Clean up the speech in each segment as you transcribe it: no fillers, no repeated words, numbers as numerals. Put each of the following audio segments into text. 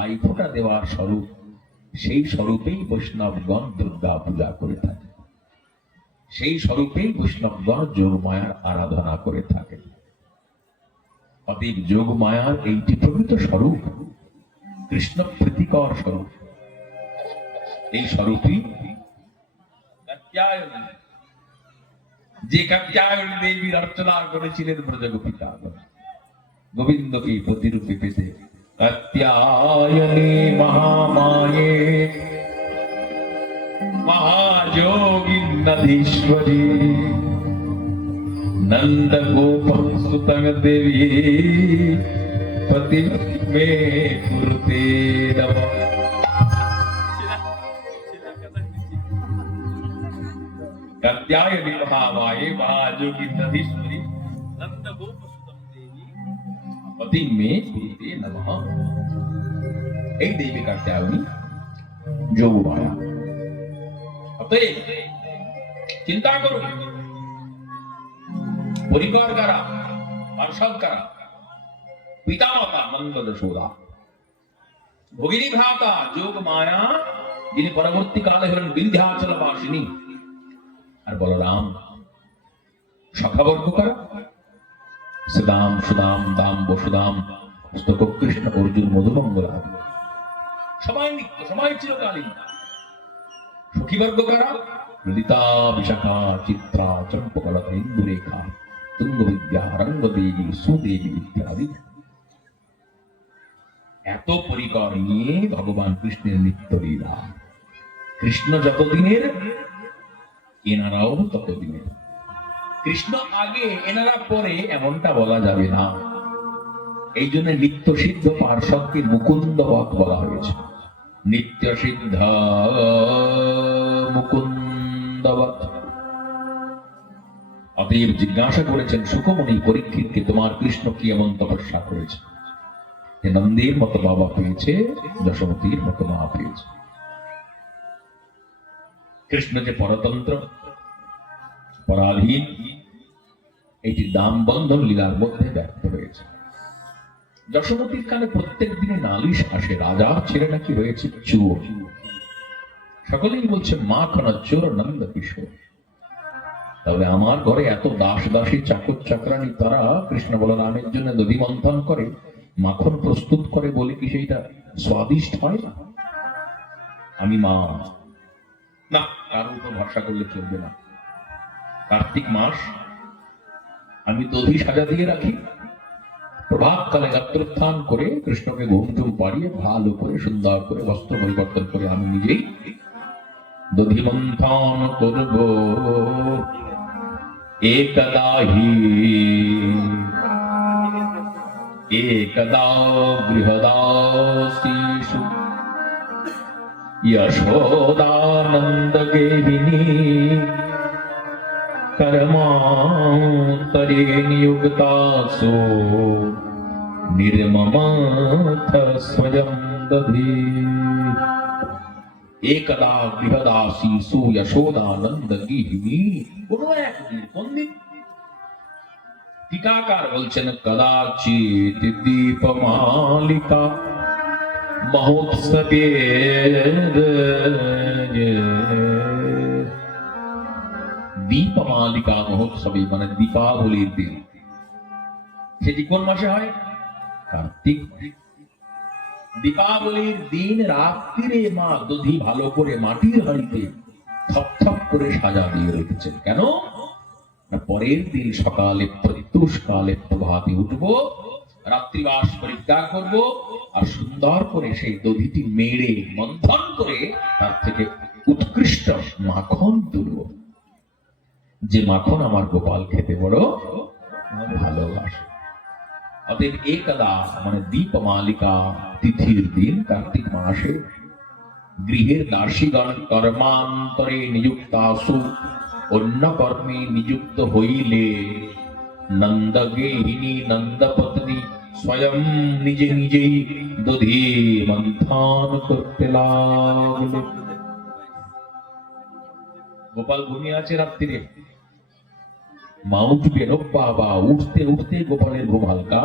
ভাইফোঁটা দেওয়ার স্বরূপ, সেই স্বরূপেই বৈষ্ণবগণ দুর্গা পূজা করে থাকে, সেই স্বরূপেই বৈষ্ণবগণ যোগমায়ার আরাধনা করে থাকে। অতএব যোগমায়ার এইটি প্রকৃত স্বরূপ, কৃষ্ণ প্রীতিকর স্বরূপ। এই স্বরূপই কাত্যায়নী, যে কাত্যায়নী দেবীর অর্চনা করেছিলেন ব্রজগোপিকা গোবিন্দকে প্রতিরূপে পেতে। কাত্যায়নী মহামায়ে মহাযোগিন্নধীশ্বরী नंद गोप सुतंग देवी पति में कुरुते नमः। कात्यायनी महामाये महायोगिन्नधीश्वरी नंद गोप सुतंग देवी पति में कुरुते नमः। এই দেবী কাত্যায়নী যোগমায়া। অতএব চিন্তা করুন, পরিকর কারা, পার্ষদ কারা? পিতামাতা নন্দ যশোদা, ভগিনী ভ্রাতা যোগ মায়া, যিনি পরবর্তীকালে হলেন বিন্ধ্যাচল বাসিনী, আর বলরাম। সখাবর্গ কারা? সুদাম, সুদাম, দাম, বসুদাম, স্তক কৃষ্ণ, অর্জুন, মধুমঙ্গলা, সবাই নিত্য, সবাই চিরকালীন। সখীবর্গ কারা? ললিতা, বিশাখা, চিত্রা, চম্পকলতা, ইন্দুরেখা, তুঙ্গবিদ্যা, রঙ্গদেবী, সুদেবী ইত্যাদি। এত পরিকর নিয়ে ভগবান কৃষ্ণের নিত্য লীলা। কৃষ্ণ যতদিনের, এনারাও ততদিনের। কৃষ্ণ আগে, এনারা পরে, এমনটা বলা যাবে না। এই জন্য নিত্য সিদ্ধ পার্শ্বদকে মুকুন্দবৎ বলা হয়েছে। নিত্য সিদ্ধ মুকুন্দবৎ। অতএব জিজ্ঞাসা করেছেন সুখমণি পরীক্ষিতকে, তোমার কৃষ্ণ কি এমন তপস্যা করেছে যে নন্দের মতো বাবা পেয়েছে, যশোমতীর মতো মা পেয়েছে? কৃষ্ণ যে পরতন্ত্র, পরাধীন, এটি দাম বন্ধন লীলার মধ্যে ব্যক্ত হয়েছে। যশোমতীর কানে প্রত্যেক দিনে নালিশ আসে, রাজার ছেলে নাকি হয়েছে চোর। সকলেই বলছে মা খানা চোর নন্দ কিশোর। তাহলে আমার ঘরে এত দাস দাসী, চাকর চাকরানি, তারা কৃষ্ণ বলরামের জন্য দধি মন্থন করে, মাখন প্রস্তুত করে, বলে কি সেইটা স্বাদিষ্ট হয় না? আমি মা না, কার উপর ভরসা করলে চলবে না। কার্তিক মাস, আমি দধি সাজা দিয়ে রাখি, প্রভাতকালে গাত্রোত্থান করে কৃষ্ণকে ঘুম টুম পাড়িয়ে ভালো করে সুন্দর করে বস্ত্র পরিবর্তন করে আমি নিজেই দধি মন্থন করব। एकदा हि एकदा गृहदासीषु यशोदानन्दगेहिनी कर्मान्तरे नियुक्तासु निर्ममथ स्वयं दधि। एकदा गृहदासीषु यशोदानन्दगेहिनी। কোন একদিন, কোন দিন? টিকাকার বলছেন কদাচিৎ দীপমালিকা মহোৎসবে। দীপমালিকা মহোৎসবে মানে দীপাবলির দিন। সেটি কোন মাসে হয়? কার্তিক। দীপাবলির দিন রাত্রিরে মা দধি ভালো করে মাটির হাঁড়িতে থপ করে সাজা দিয়ে রেখেছেন। কেন? পরের দিন সকালে প্রত্যুষ কালে প্রভাতে উঠবো, রাত্রিবাস পরিত্যাগ করব, আর সুন্দর করে সেই দধিটি মেড়ে মন্থন করে তার থেকে উৎকৃষ্ট মাখন তুলব, যে মাখন আমার গোপাল খেতে বড় ভালোবাসে। অতএব একদা মানে দীপমালিকা তিথির দিন, কার্তিক মাসে গৃহের দাসীগণ কর্মান্তরে নিযুক্তাসু, অন্য কর্মে নিযুক্ত হইলে নন্দগেহিনী নন্দপত্নী স্বয়ং নিজে নিজেই দধি মন্থন করতে লাগলেন। গোপাল ঘুমিয়ে আছে রাত্রিরে, মা উঠবেন, বাবা উঠতে উঠতে গোপালের ঘুম হালকা।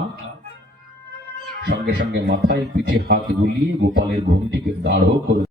সঙ্গে সঙ্গে মাথায় পিঠে হাত বুলিয়ে গোপালের ঘুমটিকে দাঢ় করে